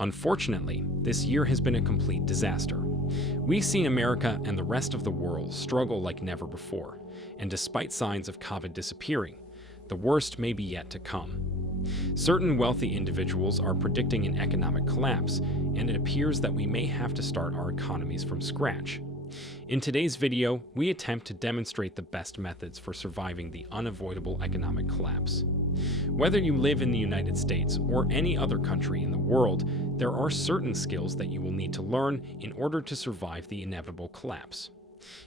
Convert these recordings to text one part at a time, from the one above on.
Unfortunately, this year has been a complete disaster. We've seen America and the rest of the world struggle like never before, and despite signs of COVID disappearing, the worst may be yet to come. Certain wealthy individuals are predicting an economic collapse, and it appears that we may have to start our economies from scratch. In today's video, we attempt to demonstrate the best methods for surviving the unavoidable economic collapse. Whether you live in the United States or any other country in the world, there are certain skills that you will need to learn in order to survive the inevitable collapse.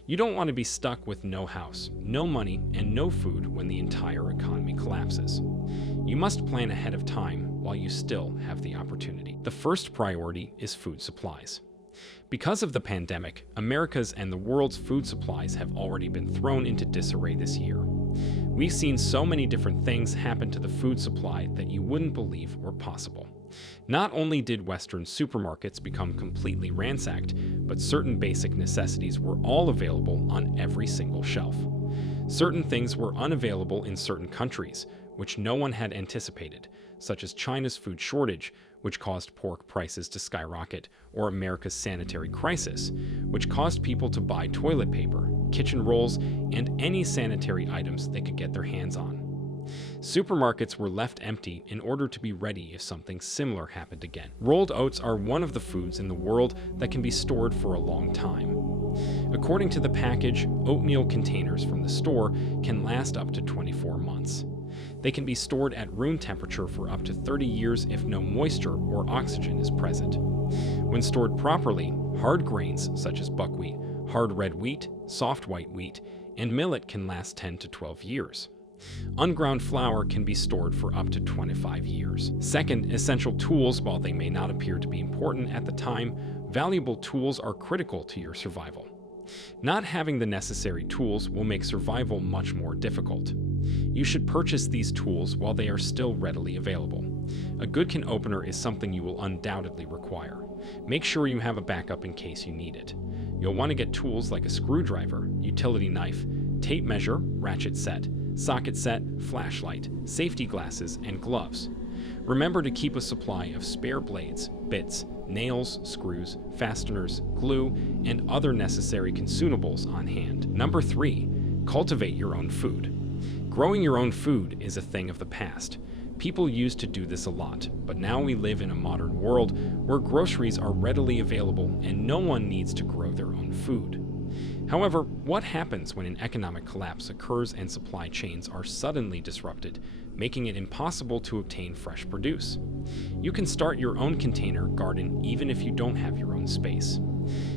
You don't want to be stuck with no house, no money, and no food when the entire economy collapses. You must plan ahead of time while you still have the opportunity. The first priority is food supplies. Because of the pandemic, America's and the world's food supplies have already been thrown into disarray this year. We've seen so many different things happen to the food supply that you wouldn't believe were possible. Not only did Western supermarkets become completely ransacked, but certain basic necessities were all available on every single shelf. Certain things were unavailable in certain countries, which no one had anticipated, such as China's food shortage, which caused pork prices to skyrocket, or America's sanitary crisis, which caused people to buy toilet paper, kitchen rolls, and any sanitary items they could get their hands on. Supermarkets were left empty in order to be ready if something similar happened again. Rolled oats are one of the foods in the world that can be stored for a long time. According to the package, oatmeal containers from the store can last up to 24 months. They can be stored at room temperature for up to 30 years if no moisture or oxygen is present. When stored properly, hard grains such as buckwheat, hard red wheat, soft white wheat, and millet can last 10 to 12 years. Unground flour can be stored for up to 25 years. Second, essential tools. While they may not appear to be important at the time, valuable tools are critical to your survival. Not having the necessary tools will make survival much more difficult. You should purchase these tools while they are still readily available. A good can opener is something you will undoubtedly require. Make sure you have a backup in case you need it. You'll want to get tools like a screwdriver, utility knife, tape measure, ratchet set, socket set, flashlight, safety glasses, and gloves. Remember to keep a supply of spare blades, bits, nails, screws, fasteners, glue, and other necessary consumables on hand. Number 3, cultivate your own food. Growing your own food is a thing of the past. People used to do this a lot, but now we live in a modern world where groceries are readily available and no one needs to grow their own food. However, what happens when an economic collapse occurs and supply chains are suddenly disrupted, making it impossible to obtain fresh produce? You can start your own container garden even if you don't have your own space.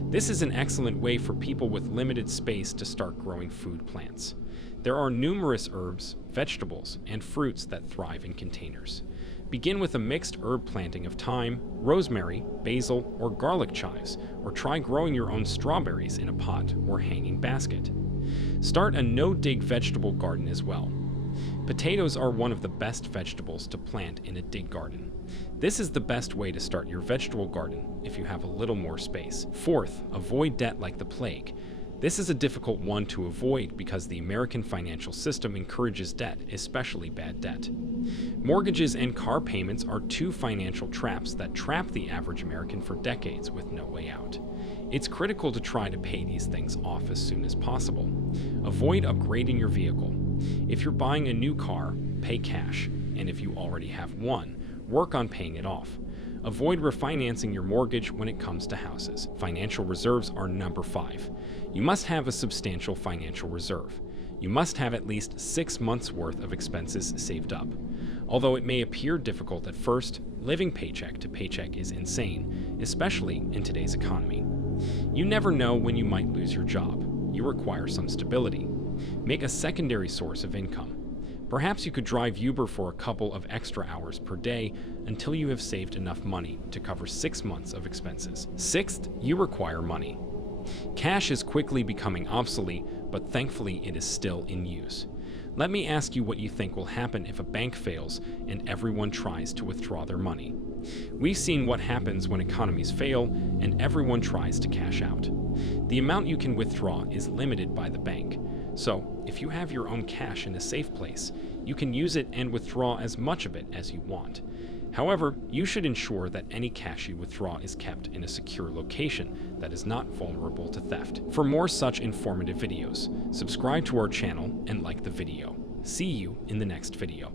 This is an excellent way for people with limited space to start growing food plants. There are numerous herbs, vegetables, and fruits that thrive in containers. Begin with a mixed herb planting of thyme, rosemary, basil, or garlic chives, or try growing your own strawberries in a pot or hanging basket. Start a no-dig vegetable garden as well. Potatoes are one of the best vegetables to plant in a dig garden. This is the best way to start your vegetable garden if you have a little more space. Fourth, avoid debt like the plague. This is a difficult one to avoid because the American financial system encourages debt, especially bad debt. Mortgages and car payments are two financial traps that trap the average American for decades with no way out. It's critical to try to pay these things off as soon as possible. Avoid upgrading your vehicle. If you're buying a new car, pay cash, and if you already have one, work on paying it off. Avoid refinancing your mortgage when it comes to houses. Financial reserves are number 5. You must have a substantial financial reserve. You must have at least 6 months' worth of expenses saved up. Although it may appear difficult at first, living paycheck to paycheck is insane, especially in today's economy. You never know when you might lose your job. You require some stability. Make a secondary source of income. Perhaps you could drive Uber for a couple of extra hours per day until you have saved enough money to cover 6 months of expenses. Sixth, you require money. Cash is quickly becoming obsolete, but thankfully it is still in use. Let me ask you what you think will happen if a bank fails and everyone tries to withdraw their money. We've seen what happens when economies fail and everyone tries to cash out. The amount you can withdraw is limited by the bank. So, if you have your own cash in a safe place, you can use it and withdraw as much of it as you want. However, you should ensure that any cash you withdraw is kept in a secure location that is not vulnerable to theft. For more such informative videos, subscribe to our channel and like the video. See you in the next video.